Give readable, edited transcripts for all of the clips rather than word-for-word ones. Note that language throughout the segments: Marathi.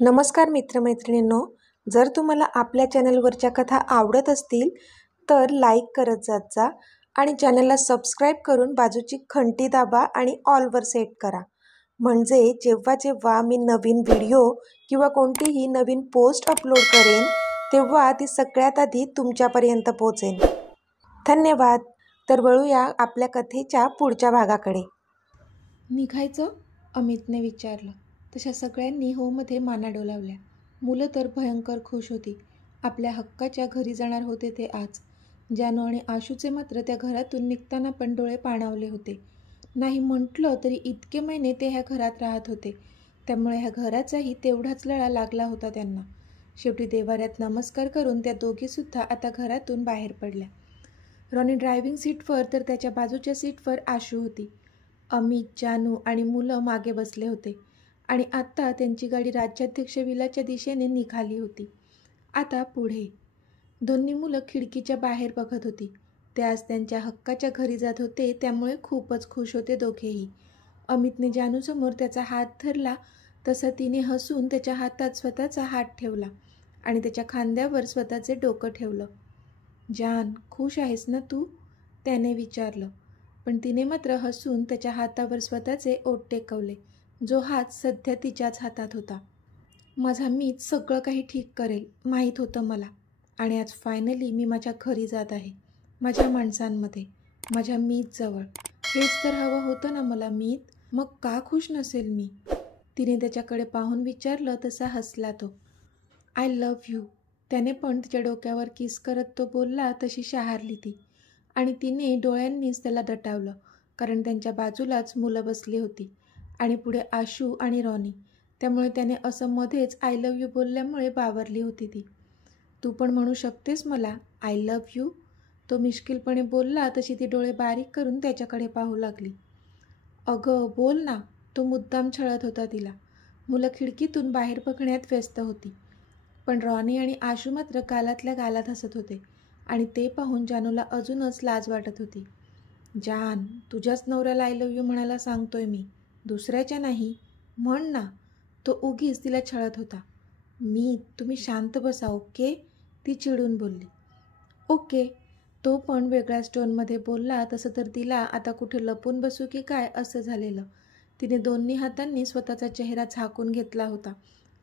नमस्कार मित्रमैत्रिणींनो, जर तुम्हाला आपल्या चॅनलवरच्या कथा आवडत असतील तर लाईक करत जात जा आणि चॅनलला सबस्क्राईब करून बाजूची घंटी दाबा आणि ऑलवर सेट करा. म्हणजे जेव्हा जेव्हा मी नवीन व्हिडिओ किंवा कोणतीही नवीन पोस्ट अपलोड करेन तेव्हा ती सगळ्यात आधी तुमच्यापर्यंत पोहोचेल. धन्यवाद. तर वळूया आपल्या कथेच्या पुढच्या भागाकडे. निघायचं? अमितने विचारलं. तशा सगळ्यांनी हो मध्ये माना डोलावल्या. मुलं तर भयंकर खुश होती. आपल्या हक्काच्या घरी जाणार होते ते आज. जानू आणि आशूचे मात्र त्या घरातून निघताना पण डोळे पाणावले होते. नाही म्हटलं तरी इतके महिने ते ह्या घरात राहत होते, त्यामुळे ह्या घराचाही तेवढाच लळा लागला होता त्यांना. शेवटी देवाऱ्यात नमस्कार करून त्या दोघीसुद्धा आता घरातून बाहेर पडल्या. रॉनी ड्रायव्हिंग सीटवर तर त्याच्या बाजूच्या सीटवर आशू होती. अमित, जानू आणि मुलं मागे बसले होते आणि आता त्यांची गाडी राज्याध्यक्ष विलाच्या दिशेने निघाली होती. आता पुढे दोन्ही मुलं खिडकीच्या बाहेर बघत होती. ते आज त्यांच्या हक्काच्या घरी जात होते, त्यामुळे खूपच खुश होते दोघेही. अमितने जानूसमोर त्याचा हात धरला तसा तिने हसून त्याच्या हातात स्वतःचा हात ठेवला आणि त्याच्या खांद्यावर स्वतःचे डोकं ठेवलं. जान, खुश आहेस ना तू? त्याने विचारलं. पण तिने मात्र हसून त्याच्या हातावर स्वतःचे ओठ टेकवले, जो हात सध्या तिच्याच हातात होता. माझा मीच सगळं काही ठीक करेल माहीत होतं मला, आणि आज फायनली मी माझ्या घरी जात आहे, माझ्या माणसांमध्ये, माझ्या मीत जवळ. हेच तर हवं होतं ना मला मीत, मग का खुश नसेल मी? तिने त्याच्याकडे पाहून विचारलं तसा हसला तो. I love you. त्याने पण तिच्या डोक्यावर किस करत तो बोलला तशी शहारली ती, आणि तिने डोळ्यांनीच त्याला दटावलं, कारण त्यांच्या बाजूलाच मुलं बसली होती आणि पुढे आशू आणि रॉनी. त्यामुळे त्याने असं मध्येच आय लव्ह यू बोलल्यामुळे बावरली होती ती. तू पण म्हणू शकतेस मला आय लव्ह यू? तो मिश्किलपणे बोलला तशी ती डोळे बारीक करून त्याच्याकडे पाहू लागली. अगं बोल ना. तो मुद्दाम छळत होता तिला. मुलं खिडकीतून बाहेर बघण्यात व्यस्त होती, पण रॉनी आणि आशू मात्र गालातल्या गालात हसत होते आणि ते पाहून जानूला अजूनच लाज वाटत होती. जान, तुझ्याच नवऱ्याला आय लव्ह यू म्हणायला सांगतोय मी, दुसऱ्याच्या नाही. म्हण ना. तो उगीच तिला छळत होता. तुम्ही शांत बसा ओके? ती चिडून बोलली. ओके. तो पण वेगळ्याच टोनमध्ये बोलला तसं तर तिला आता कुठे लपून बसू की काय असं झालेलं. तिने दोन्ही हातांनी स्वतःचा चेहरा झाकून घेतला होता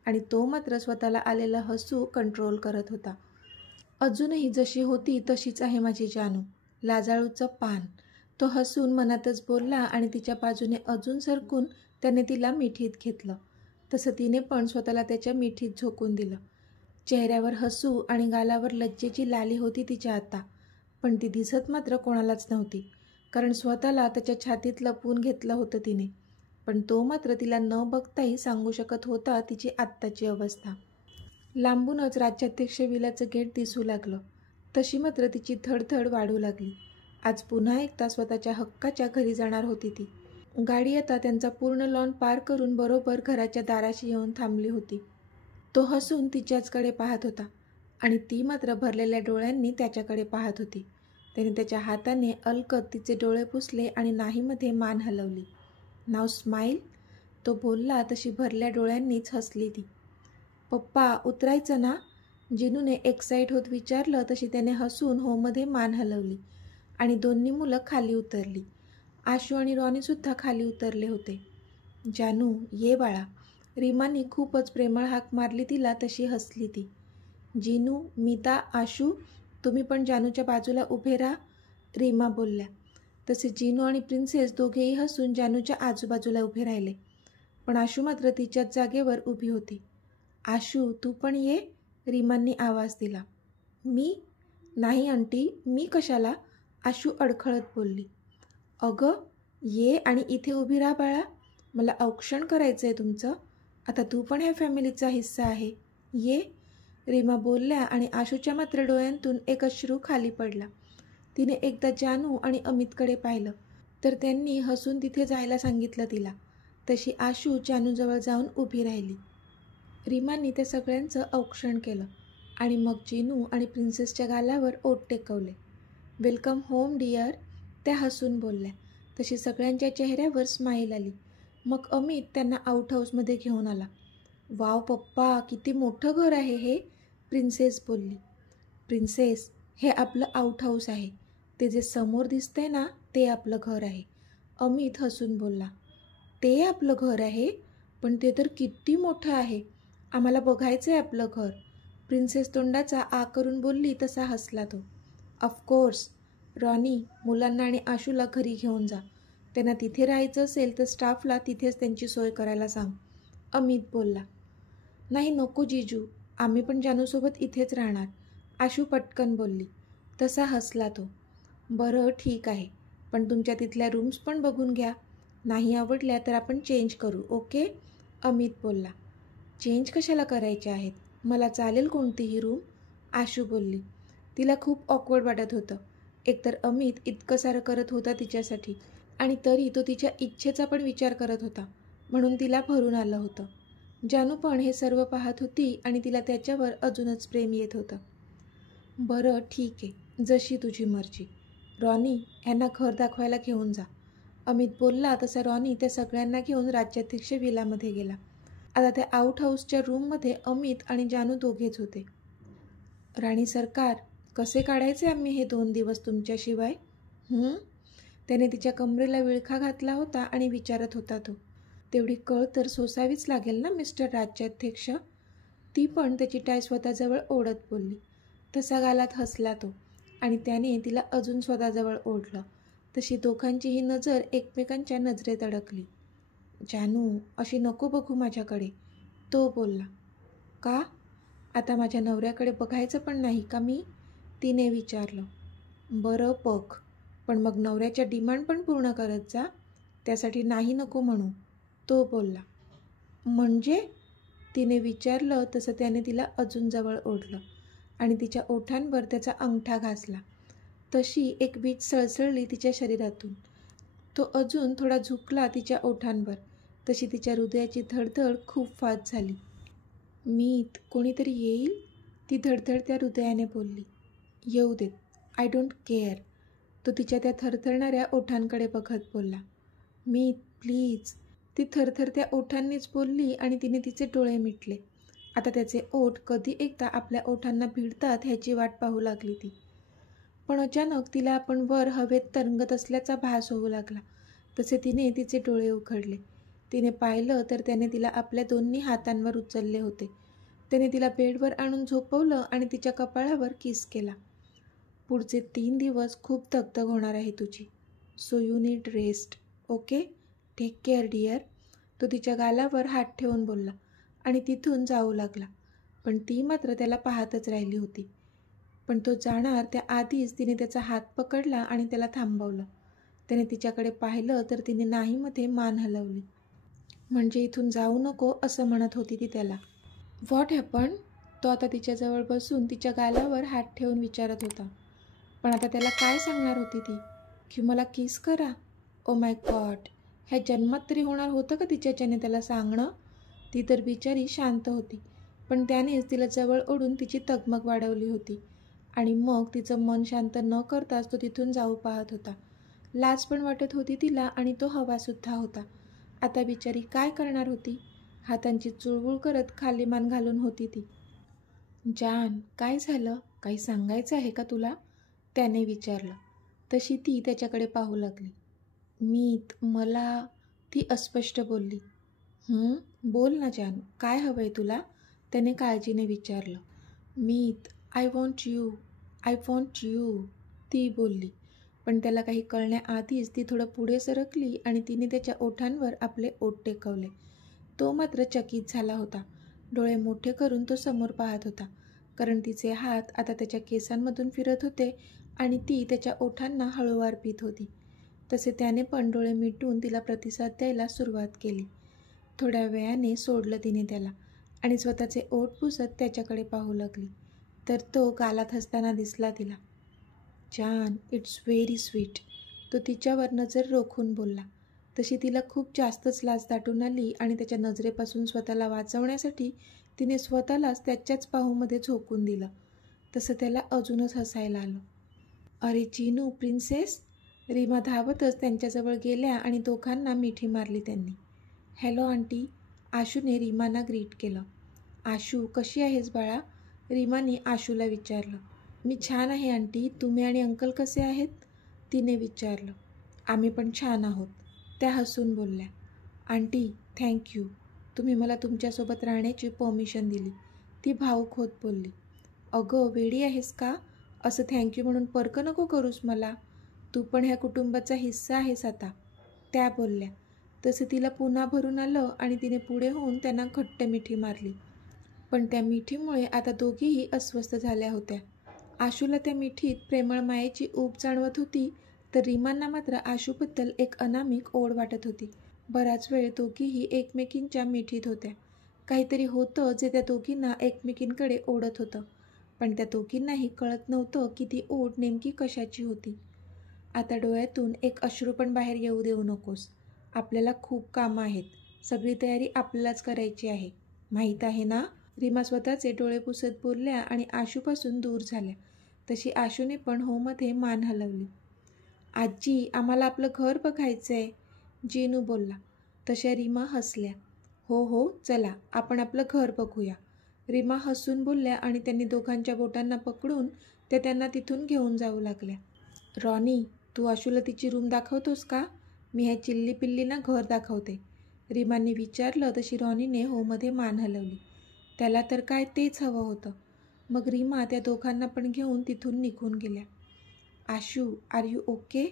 आणि तो मात्र स्वतःला आलेलं हसू कंट्रोल करत होता. अजूनही जशी होती तशीच आहे माझी जानू, लाजाळूचं पान. तो हसून मनातच बोलला आणि तिच्या बाजूने अजून सरकून त्याने तिला मिठीत घेतलं. तसं तिने पण स्वतःला त्याच्या मिठीत झोकून दिलं. चेहऱ्यावर हसू आणि गालावर लज्जेची लाली होती तिच्या आता, पण ती दिसत मात्र कोणालाच नव्हती, कारण स्वतःला त्याच्या छातीत लपवून घेतलं होतं तिने. पण तो मात्र तिला न बघताही सांगू शकत होता तिची आत्ताची अवस्था. लांबूनच राज्याध्यक्ष विलाचं गेट दिसू लागलं, तशी मात्र तिची धडधड वाढू लागली. आज पुन्हा एकदा स्वतःच्या हक्काच्या घरी जाणार होती ती. गाडी आता त्यांचा पूर्ण लॉन पार करून बरोबर घराच्या दाराशी येऊन थांबली होती. तो हसून तिच्याचकडे पाहत होता आणि ती मात्र भरलेल्या डोळ्यांनी त्याच्याकडे पाहत होती. त्याने त्याच्या हाताने अलगद तिचे डोळे पुसले आणि नाहीमध्ये मान हलवली. नाव स्माईल. तो बोलला तशी भरल्या डोळ्यांनीच हसली ती. पप्पा उतरायचं ना? जिनूने एक्साईट होत विचारलं तशी त्याने हसून होमध्ये मान हलवली आणि दोन्ही मुलं खाली उतरली. आशू आणि रॉनीसुद्धा खाली उतरले होते. जानू ये बाळा. रीमानी खूपच प्रेमळ हाक मारली तिला तशी हसली ती. जिनू, मीता, आशू, तुम्ही पण जानूच्या बाजूला उभे राहा, रीमा बोलल्या. तसे जिनू आणि प्रिन्सेस दोघेही हसून जानूच्या आजूबाजूला उभे राहिले, पण आशू मात्र तिच्याच जागेवर उभी होती. आशू तू पण ये, रीमांनी आवाज दिला. मी? नाही आंटी, मी कशाला? आशू अडखळत बोलली. अगं ये आणि इथे उभी राहा बाळा, मला औक्षण करायचं आहे तुमचं. आता तू पण ह्या फॅमिलीचा हिस्सा आहे, ये, रीमा बोलल्या आणि आशूच्या मात्र डोळ्यांतून एक अश्रू खाली पडला. तिने एकदा जानू आणि अमितकडे पाहिलं तर त्यांनी हसून तिथे जायला सांगितलं तिला. तशी आशू जानूजवळ जाऊन उभी राहिली. रीमांनी त्या सगळ्यांचं औक्षण केलं आणि मग जिनू आणि प्रिन्सेसच्या गालावर ओठ टेकवले. वेलकम होम डिअर, त्या हसून बोलल्या. तशी सगळ्यांच्या चेहऱ्यावर स्माईल आली. मग अमित त्यांना आउट हाऊसमध्ये घेऊन आला. वाव पप्पा, किती मोठं घर आहे हे, प्रिन्सेस बोलली. प्रिन्सेस, हे आपलं आउट हाऊस आहे. ते जे समोर दिसतंय ना, ते आपलं घर आहे. अमित हसून बोलला. ते आपलं घर आहे? पण ते तर किती मोठं आहे. आम्हाला बघायचं आहे आपलं घर. प्रिन्सेस तोंडाचा आ करून बोलली तसा हसला तो. ऑफकोर्स. रॉनी, मुलांना आणि आशूला घरी घेऊन जा. त्यांना तिथे राहायचं असेल तर स्टाफला तिथेच त्यांची सोय करायला सांग, अमित बोलला. नाही नको जीजू, आम्ही पण जानूसोबत इथेच राहणार, आशू पटकन बोलली. तसा हसला तो. बरं ठीक आहे, पण तुमच्या तिथल्या रूम्स पण बघून घ्या. नाही आवडल्या तर आपण चेंज करू, ओके, अमित बोलला. चेंज कशाला करायचे आहेत, मला चालेल कोणतीही रूम, आशू बोलली. तिला खूप ऑकवर्ड वाटत होतं. एकतर अमित इतकं सारं करत होता तिच्यासाठी, आणि तरी तो तिच्या इच्छेचा पण विचार करत होता, म्हणून तिला भरून आलं होतं. जानू पण हे सर्व पाहत होती आणि तिला त्याच्यावर अजूनच प्रेम येत होतं. बरं ठीक आहे, जशी तुझी मर्जी. रॉनी, ह्यांना घर दाखवायला घेऊन जा, अमित बोलला. तसा रॉनी त्या सगळ्यांना घेऊन राज्याध्यक्ष विलामध्ये गेला. आता त्या आउट हाऊसच्या रूममध्ये अमित आणि जानू दोघेच होते. राणी सरकार, कसे काढायचे आम्ही हे 2 दिवस तुमच्याशिवाय? त्याने तिच्या कमरेला विळखा घातला होता आणि विचारत होता तो. तेवढी कळ तर सोसावीच लागेल ना मिस्टर राज्याध्यक्ष, ती पण त्याची टाय स्वतःजवळ ओढत बोलली. तसा गालात हसला तो आणि त्याने तिला अजून स्वतःजवळ ओढलं. तशी दोघांचीही नजर एकमेकांच्या नजरेत अडकली. जानू, अशी नको बघू माझ्याकडे, तो बोलला. का? आता माझ्या नवऱ्याकडे बघायचं पण नाही का मी, तिने विचारलं. बरं बघ, पण मग नवऱ्याच्या डिमांड पण पूर्ण करत जा, त्यासाठी नाही नको म्हणू, तो बोलला. म्हणजे, तिने विचारलं. तसं त्याने तिला अजून जवळ ओढलं आणि तिच्या ओठांवर त्याचा अंगठा घासला. तशी एक वीज सळसळली तिच्या शरीरातून. तो अजून थोडा झुकला तिच्या ओठांवर. तशी तिच्या हृदयाची धडधड खूप फास्ट झाली. मीत, कोणीतरी येईल, ती धडधडत्या हृदयाने बोलली. येऊ देत, आय डोंट केअर, तो तिच्या त्या थरथरणाऱ्या ओठांकडे बघत बोलला. मीत प्लीज, ती थरथरत्या ओठांनीच बोलली आणि तिने तिचे डोळे मिटले. आता त्याचे ओठ कधी एकदा आपल्या ओठांना भिडतात ह्याची वाट पाहू लागली ती. पण अचानक तिला आपण वर हवेत तरंगत असल्याचा भास होऊ लागला. तसे तिने तिचे डोळे उघडले. तिने पाहिलं तर त्याने तिला आपल्या दोन्ही हातांवर उचलले होते. त्याने तिला बेडवर आणून झोपवलं आणि तिच्या कपाळावर किस केला. पुढचे 3 दिवस खूप दगदग होणार आहे तुझी, so you need rest, okay, take care dear, तो तिच्या गालावर हात ठेवून बोलला आणि तिथून जाऊ लागला. पण ती मात्र त्याला पाहतच राहिली होती. पण तो जाणार त्याआधीच तिने त्याचा हात पकडला आणि त्याला थांबवलं. त्याने तिच्याकडे पाहिलं तर तिने नाहीमध्ये मान हलवली. म्हणजे इथून जाऊ नको असं म्हणत होती ती त्याला. व्हॉट हॅपन, तो आता तिच्याजवळ बसून तिच्या गालावर हात ठेवून विचारत होता. पण आता त्याला काय सांगणार होती ती, की मला किस करा? ओ माय गॉड, ह्या जन्मात तरी होणार होतं का तिच्याच्याने त्याला सांगणं? ती तर बिचारी शांत होती, पण त्यानेच तिला जवळ ओढून तिची तगमग वाढवली होती. आणि मग तिचं मन शांत न करताच तो तिथून जाऊ पाहत होता. लाज पण वाटत होती तिला आणि तो हवासुद्धा होता. आता बिचारी काय करणार होती? हातांची चुळबुळ करत खाली मान घालून होती ती. जान, काय झालं, काही सांगायचं आहे का तुला, त्याने विचारलं. तशी ती त्याच्याकडे पाहू लागली. मीत, मला, ती अस्पष्ट बोलली. बोल ना जानू, काय हवं आहे तुला, त्याने काळजीने विचारलं. Meet, I want you, I want you, ती बोलली. पण त्याला काही कळण्याआधीच ती थोडं पुढे सरकली आणि तिने त्याच्या ओठांवर आपले ओठ टेकवले. तो मात्र चकित झाला होता. डोळे मोठे करून तो समोर पाहत होता, कारण तिचे हात आता त्याच्या केसांमधून फिरत होते आणि ती त्याच्या ओठांना हळूवार पित होती. तसे त्याने पण डोळे मिटून तिला प्रतिसाद द्यायला सुरुवात केली. थोड्या वेळाने सोडलं तिने त्याला आणि स्वतःचे ओठ पुसत त्याच्याकडे पाहू लागली. तर तो गालात हसताना दिसला तिला. जान, इट्स व्हेरी स्वीट, तो तिच्यावर नजर रोखून बोलला. तशी तिला खूप जास्तच लाज दाटून आली आणि त्याच्या नजरेपासून स्वतःला वाचवण्यासाठी तिने स्वतःलाच त्याच्याच बाहूमध्ये झोकून दिलं. तसं त्याला अजूनच हसायला आलं. अरे चिनू, प्रिन्सेस, रीमा धावतच त्यांच्याजवळ गेल्या आणि दोघांना मिठी मारली त्यांनी. हॅलो आंटी, आशूने रीमाना ग्रीट केलं. आशू, कशी आहेस बाळा? रीमाने आशूला विचारलं. मी छान आहे आंटी, तुम्ही आणि अंकल कसे आहेत? तिने विचारलं. आम्ही पण छान आहोत, त्या हसून बोलल्या. आंटी, थँक्यू, तुम्ही मला तुमच्यासोबत राहण्याची परमिशन दिली, ती भावूक होत बोलली. अगं वेडी आहेस का? असं थँक्यू म्हणून पर्क नको करूस मला, तू पण ह्या कुटुंबाचा हिस्सा आहेस आता, त्या बोलल्या. तसे तिला पुन्हा भरून आलं आणि तिने पुढे होऊन त्यांना घट्ट मिठी मारली. पण त्या मिठीमुळे आता दोघीही अस्वस्थ झाल्या होत्या. आशूला त्या मिठीत प्रेमळ मायेची ऊब जाणवत होती, तर रीमांना मात्र आशूबद्दल एक अनामिक ओढ वाटत होती. बराच वेळ दोघीही एकमेकींच्या मिठीत होत्या. काहीतरी होतं जे त्या दोघींना एकमेकींकडे ओढत होतं, पण त्या दोघींनाही कळत नव्हतं की ती ओढ नेमकी कशाची होती. आता डोळ्यातून एक अश्रू पण बाहेर येऊ देऊ नकोस, आपल्याला खूप कामं आहेत, सगळी तयारी आपल्यालाच करायची आहे, माहीत आहे ना? रीमा स्वतःचे डोळे पुसत बोलल्या आणि आशूपासून दूर झाल्या. तशी आशूने पण होमध्ये मान हलवली. आजी, आम्हाला आपलं घर बघायचं आहे, जिनू बोलला. तशा रीमा हसल्या. हो हो, चला आपण आपलं घर बघूया, रीमा हसून बोलल्या आणि त्यांनी दोघांच्या बोटांना पकडून त्या त्यांना तिथून घेऊन जाऊ लागल्या. रॉनी, तू आशूला तिची रूम दाखवतोस का? मी ह्या चिल्ली पिल्लींना घर दाखवते, रीमाने विचारलं. तशी रॉनीने होमध्ये मान हलवली. त्याला तर काय तेच हवं होतं. मग रीमा त्या दोघांना पण घेऊन तिथून निघून गेल्या. Ashu, are you okay?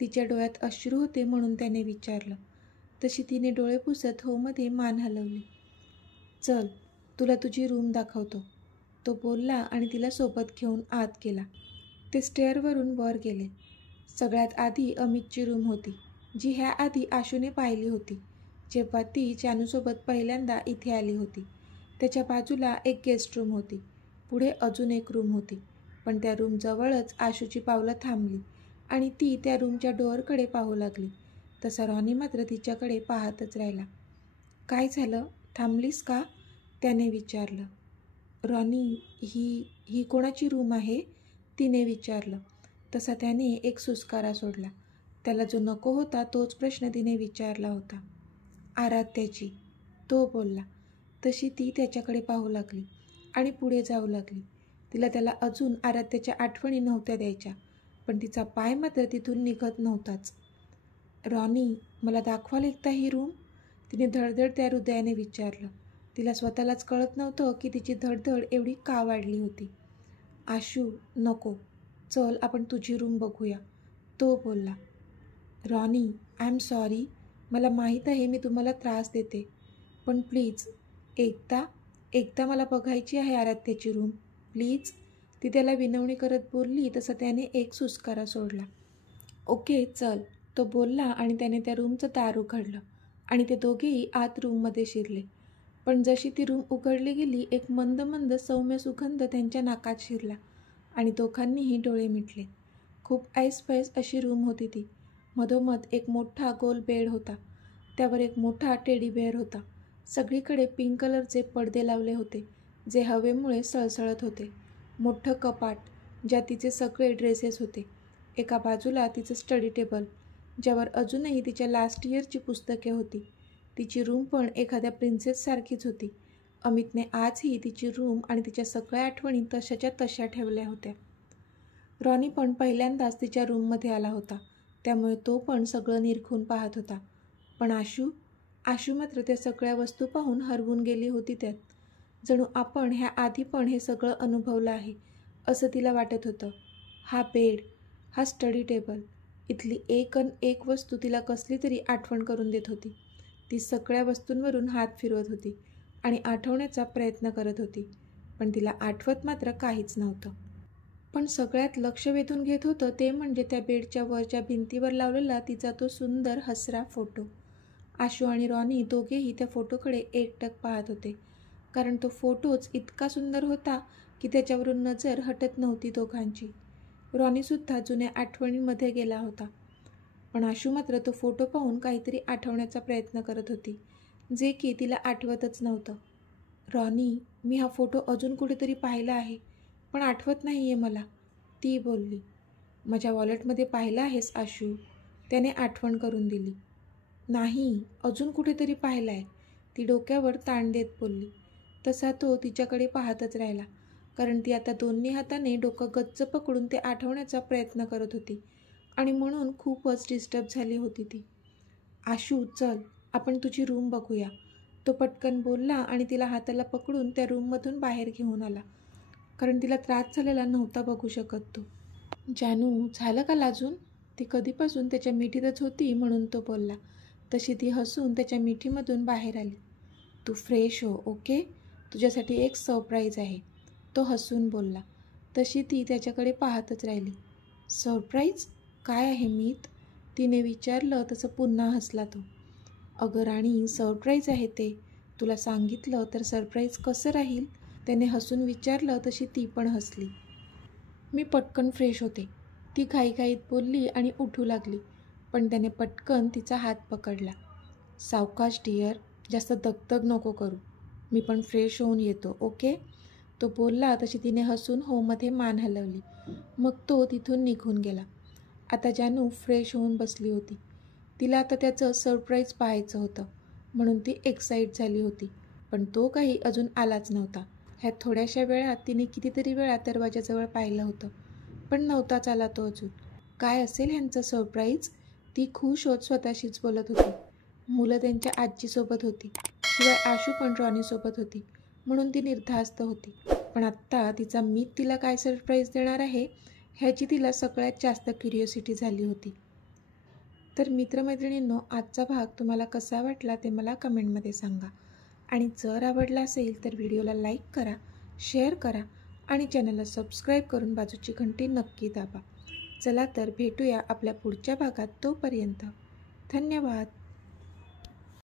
तिच्या डोळ्यात अश्रू होते म्हणून त्याने विचारलं. तशी तिने डोळे पुसत होमध्ये मान हलवली. चल, तुला तुझी रूम दाखवतो, तो बोलला आणि तिला सोबत घेऊन आत गेला. ते स्टेअरवरून वर गेले. सगळ्यात आधी अमितची रूम होती, जी ह्या आधी आशूने पाहिली होती जेव्हा ती जानूसोबत पहिल्यांदा इथे आली होती. त्याच्या बाजूला एक गेस्ट रूम होती, पुढे अजून एक रूम होती, पण त्या रूमजवळच आशूची पावलं थांबली आणि ती त्या रूमच्या डोअरकडे पाहू लागली. तसा रॉनी मात्र तिच्याकडे पाहतच राहिला. काय झालं, थांबलीस का? त्याने विचारलं. रॉनी, ही कोणाची रूम आहे? तिने विचारलं. तसा त्याने एक सुस्कारा सोडला. त्याला जो नको होता तोच प्रश्न तिने विचारला होता. आराध्याची, तो बोलला. तशी ती त्याच्याकडे पाहू लागली आणि पुढे जाऊ लागली. तिला त्याला अजून आराध्याच्या आठवणी नव्हत्या द्यायच्या, पण तिचा पाय मात्र तिथून निघत नव्हताच. रॉनी, मला दाखवाल एकदा ही रूम? तिने धडधड त्या हृदयाने विचारलं. तिला स्वतःलाच कळत नव्हतं की तिची धडधड एवढी का वाढली होती. आशू, नको, चल आपण तुझी रूम बघूया, तो बोलला. रॉनी, आय एम सॉरी, मला माहीत आहे मी तुम्हाला त्रास देते, पण प्लीज एकदा मला बघायची आहे आराध्याची रूम, प्लीज, ती त्याला विनवणी करत बोलली. तसं त्याने एक सुस्कारा सोडला. ओके चल, तो बोलला आणि त्याने त्या रूमचं दार उघडलं आणि ते दोघेही आत रूममध्ये शिरले. पण जशी ती रूम उघडली गेली, एक मंद मंद सौम्य सुगंध त्यांच्या नाकात शिरला आणि दोघांनीही डोळे मिटले. खूप ऐसपैस अशी रूम होती ती. मधोमध एक मोठा गोल बेड होता, त्यावर एक मोठा टेडी बेअर होता. सगळीकडे पिंक कलरचे पडदे लावले होते, जे हवेमुळे सळसळत होते. मोठं कपाट, ज्यात तिचे सगळे ड्रेसेस होते. एका बाजूला तिचं स्टडी टेबल, ज्यावर अजूनही तिच्या लास्ट इयरची पुस्तके होती. तिची रूम पण एखाद्या प्रिन्सेससारखीच होती. अमितने आजही तिची रूम आणि तिच्या सगळ्या आठवणी तशाच्या तशा ठेवल्या होत्या. रॉनी पण पहिल्यांदाच तिच्या रूममध्ये आला होता, त्यामुळे तो पण सगळं निरखून पाहत होता. पण आशू मात्र त्या सगळ्या वस्तू पाहून हरवून गेली होती त्यात. जणू आपण ह्या आधी पण हे सगळं अनुभवलं आहे असं तिला वाटत होतं. हा बेड, हा स्टडी टेबल, इथली एक वस्तू तिला कसली तरी आठवण करून देत होती. ती सगळ्या वस्तूंवरून हात फिरवत होती आणि आठवण्याचा प्रयत्न करत होती, पण तिला आठवत मात्र काहीच नव्हतं. पण सगळ्यात लक्ष वेधून घेत होतं ते म्हणजे त्या बेडच्या वरच्या भिंतीवर लावलेला तिचा तो सुंदर हसरा फोटो. आशू आणि रॉनी दोघेही त्या फोटोकडे एकटक पाहत होते, कारण तो फोटोच इतका सुंदर होता की त्याच्यावरून नजर हटत नव्हती दोघांची. रॉनीसुद्धा जुन्या आठवणींमध्ये गेला होता, पण आशू मात्र तो फोटो पाहून काहीतरी आठवण्याचा प्रयत्न करत होती, जे की तिला आठवतच नव्हतं. रॉनी, मी हा फोटो अजून कुठेतरी पाहिला आहे, पण आठवत नाही आहे मला, ती बोलली. माझ्या वॉलेटमध्ये पाहिलं आहेस आशू, त्याने आठवण करून दिली. नाही, अजून कुठेतरी पाहिलं आहे, ती डोक्यावर ताण देत बोलली. तसा तो तिच्याकडे पाहतच राहिला, कारण ती आता दोन्ही हाताने डोकं गच्च पकडून ते आठवण्याचा प्रयत्न करत होती आणि म्हणून खूपच डिस्टर्ब झाली होती ती. आशू, चल आपण तुझी रूम बघूया, तो पटकन बोलला आणि तिला हाताला पकडून त्या रूममधून बाहेर घेऊन आला, कारण तिला त्रास झालेला नव्हता बघू शकत तो. जानू, झालं का लाजून? ती कधीपासून त्याच्या मिठीतच होती म्हणून तो बोलला. तशी ती हसून त्याच्या मिठीमधून बाहेर आली. तू फ्रेश हो, ओके? तुझ्यासाठी एक सरप्राईज आहे, तो हसून बोलला. तशी ती त्याच्याकडे पाहतच राहिली. सरप्राईज? काय आहे मीत? तिने विचारलं तसं पुन्हा हसला तो. अगं राणी, सरप्राईज आहे ते. तुला सांगितलं तर सरप्राईज कसं राहील? त्याने हसून विचारलं तशी ती पण हसली. मी पटकन फ्रेश होते, ती घाईघाईत बोलली आणि उठू लागली, पण त्याने पटकन तिचा हात पकडला. सावकाश डिअर, जास्त दगदग नको करू, मी पण फ्रेश होऊन येतो, ओके? तो बोलला तशी तिने हसून होमध्ये मान हलवली. मग तो तिथून निघून गेला. आता जानू फ्रेश होऊन बसली होती. तिला आता त्याचं सरप्राईज पाहायचं होतं म्हणून ती एक्साईट झाली होती, पण तो काही अजून आलाच नव्हता. ह्या थोड्याशा वेळात तिने कितीतरी वेळा दरवाजाजवळ पाहिलं होतं, पण नव्हताच आला तो अजून. काय असेल ह्यांचं सरप्राईज? ती खुश होत स्वतःशीच बोलत होती. मुलं त्यांच्या आजीसोबत होती, शिवाय आशू पण रॉनीसोबत होती, म्हणून ती निर्धास्त होती. पण आत्ता तिचा मीत तिला काय सरप्राईज देणार आहे ह्याची तिला सगळ्यात जास्त क्युरिओसिटी झाली होती. तर मित्रमैत्रिणींनो, आजचा भाग तुम्हाला कसा वाटला ते मला कमेंटमध्ये सांगा. आणि जर आवडला असेल तर व्हिडिओला लाईक करा, शेअर करा आणि चॅनलला सबस्क्राईब करून बाजूची घंटी नक्की दाबा. चला तर भेटूया आपल्या पुढच्या भागात. तोपर्यंत धन्यवाद.